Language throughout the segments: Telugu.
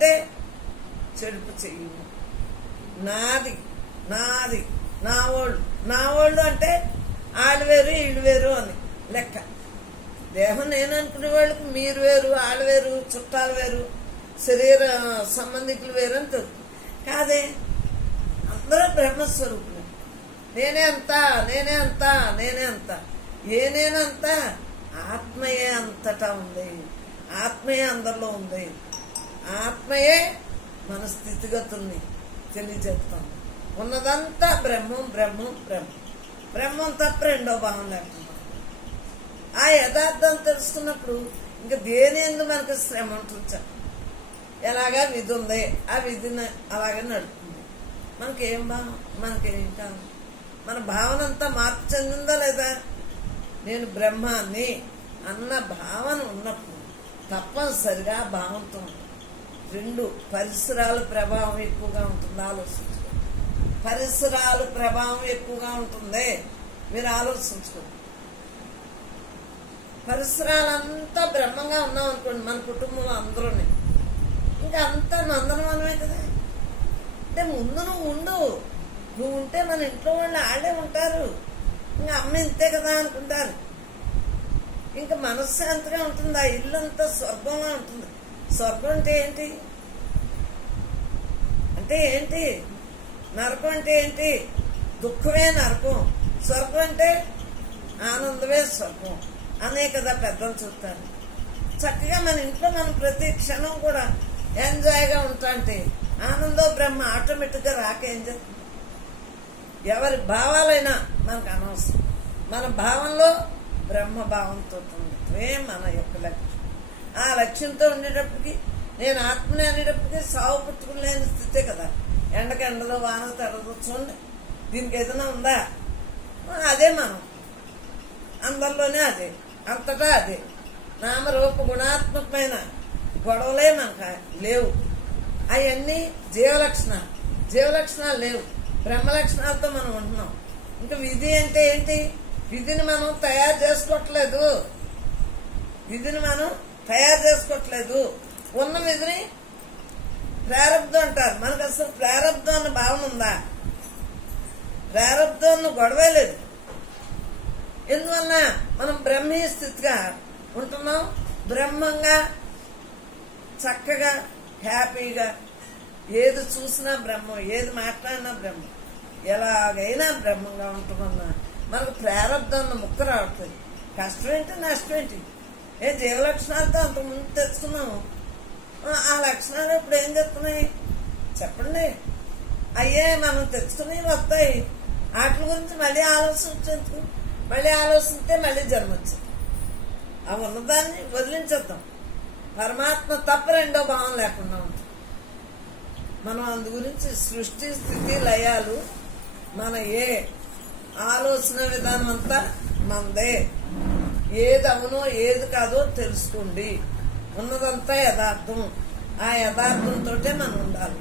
అంటే చెడుపు చెయ్యము. నాది నాది నా వాళ్ళు అంటే వాళ్ళు వేరు వీళ్ళు వేరు అని లెక్క. దేహం నేను అనుకునే వాళ్ళకి మీరు వేరు, వాళ్ళు వేరు, చుట్టాలు వేరు, శరీర సంబంధికులు వేరు అని తెలుసు. కాదే, అందరూ బ్రహ్మస్వరూపులు. నేనే అంతా నేనే అంతా నేనే అంతా. ఏ నేనంతా? ఆత్మయే అంతటా ఉంది, ఆత్మయే అందరిలో ఉంది. ఆత్మయే మన స్థితిగతుల్ని తెలియజేస్తాం. ఉన్నదంతా బ్రహ్మం బ్రహ్మం బ్రహ్మం. బ్రహ్మం తప్ప రెండో భావం లేకుండా ఆ యథార్థం తెలుసుకున్నప్పుడు ఇంకా దేని ఎందు మనకు శ్రమ ఉంటుంది. ఎలాగా విధి ఉంది, ఆ విధిని అలాగే నడుపుతుంది. మనకేం భావం, మనకేం కాదు. మన భావన అంతా మార్పు చెందిందా లేదా? నేను బ్రహ్మాన్ని అన్న భావన ఉన్నప్పుడు తప్పనిసరిగా భావంతో ఉంటుంది. రెండు పరిసరాల ప్రభావం ఎక్కువగా ఉంటుంది. ఆలోచించుకోండి. పరిసరాల ప్రభావం ఎక్కువగా ఉంటుంది. మీరు ఆలోచించుకోండి. పరిసరాలంతా బ్రహ్మంగా ఉన్నాం అనుకోండి, మన కుటుంబంలో అందరూనే, ఇంకా అంతా నందనవనమే కదా. అంటే ముందు నువ్వు ఉండు, నువ్వు ఉంటే మన ఇంట్లో వాళ్ళు ఆడే ఉంటారు. ఇంకా అమ్మ ఇంతే కదా అనుకుంటారు. ఇంకా మనశ్శాంతిగా ఉంటుంది. ఆ ఇల్లు అంతా స్వర్గంగా ఉంటుంది. స్వర్గం అంటే ఏంటి? అంటే ఏంటి? నరకం అంటే ఏంటి? దుఃఖమే నరకం. స్వర్గం అంటే ఆనందమే స్వర్గం అనే కదా పెద్దలు చూస్తారు. చక్కగా మన ఇంట్లో మనం ప్రతి క్షణం కూడా ఎంజాయ్గా ఉంటా అంటే ఆనందో బ్రహ్మ ఆటోమేటిక్గా రాకేం చేస్తుంది? ఎవరి భావాలైనా మనకు అనవసరం. మన భావంలో బ్రహ్మభావంతో ఉండటమే మన యొక్క లక్ష్యం. ఆ లక్ష్యంతో ఉండేటప్పటికి నేను ఆత్మని అనేటప్పటికీ సావు పుట్టుకుని లేని స్థితే కదా. ఎండకు ఎండలో వాన తడదు. చూడండి, దీనికి ఏదైనా ఉందా? అదే మనం అందరిలోనే అదే, అంతటా అదే. నామరూప గుణాత్మకమైన గొడవలే మనకు లేవు. అవన్నీ జీవలక్షణాలు. జీవలక్షణాలు లేవు, బ్రహ్మ లక్షణాలతో మనం ఉంటున్నాం. ఇంకా విధి అంటే ఏంటి? విధిని మనం తయారు చేసుకోవట్లేదు. విధిని మనం తయారు చేసుకోవట్లేదు. ఉన్న విధిని ప్రారంధం అంటారు. మనకు అసలు ప్రారంధం అన్న భావన ఉందా? ప్రారంధం అన్న గొడవే లేదు. ఎందువల్ల మనం బ్రహ్మీ స్థితిగా ఉంటున్నాం. బ్రహ్మంగా చక్కగా హ్యాపీగా ఏది చూసినా బ్రహ్మం, ఏది మాట్లాడినా బ్రహ్మం, ఎలాగైనా బ్రహ్మంగా ఉంటున్నా మనకు ప్రారంధం అన్న ముక్క రావట్లేదు. కష్టం ఏంటి, నష్టం ఏంటి? ఏ జీవలక్షణాలతో అంతకుముందు తెచ్చుకున్నాము. ఆ లక్షణాలు ఇప్పుడు ఏం చెప్తున్నాయి చెప్పండి? అయ్యే మనం తెచ్చుకుని వస్తాయి. వాటి గురించి మళ్ళీ ఆలోచించేందుకు? మళ్ళీ ఆలోచిస్తే మళ్ళీ జన్మ వచ్చింది. ఆ ఉన్నదాన్ని వదిలించేద్దాం. పరమాత్మ తప్ప రెండో భావం లేకుండా ఉంటుంది. మనం అందు గురించి సృష్టి స్థితి లయాలు మన ఏ ఆలోచన విధానం అంతా మనదే. ఏది అవునో ఏది కాదో తెలుసుకోండి. ఉన్నదంతా యథార్థం. ఆ యథార్థంతో మనం ఉండాలి.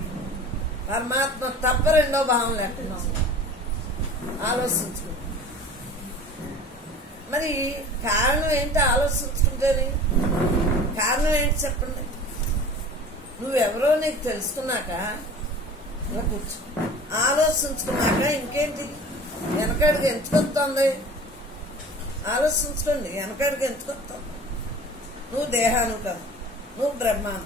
పరమాత్మ తప్ప రెండో భావం లేకుండా ఆలోచించుకుంటాం. మరి కారణం ఏంటి? ఆలోచించుకుంటేనే కారణం ఏంటి చెప్పండి? నువ్వెవరో నీకు తెలుసుకున్నాక ఇలా కూర్చో, ఆలోచించుకున్నాక ఇంకేంటి? వెనకడికి ఎంచుకొస్తుంది. ఆలోచించుకోండి, వెనకడికి ఎంచుకొస్తుంది. నువ్వు దేహాను కాదు, నువ్వు బ్రహ్మాను.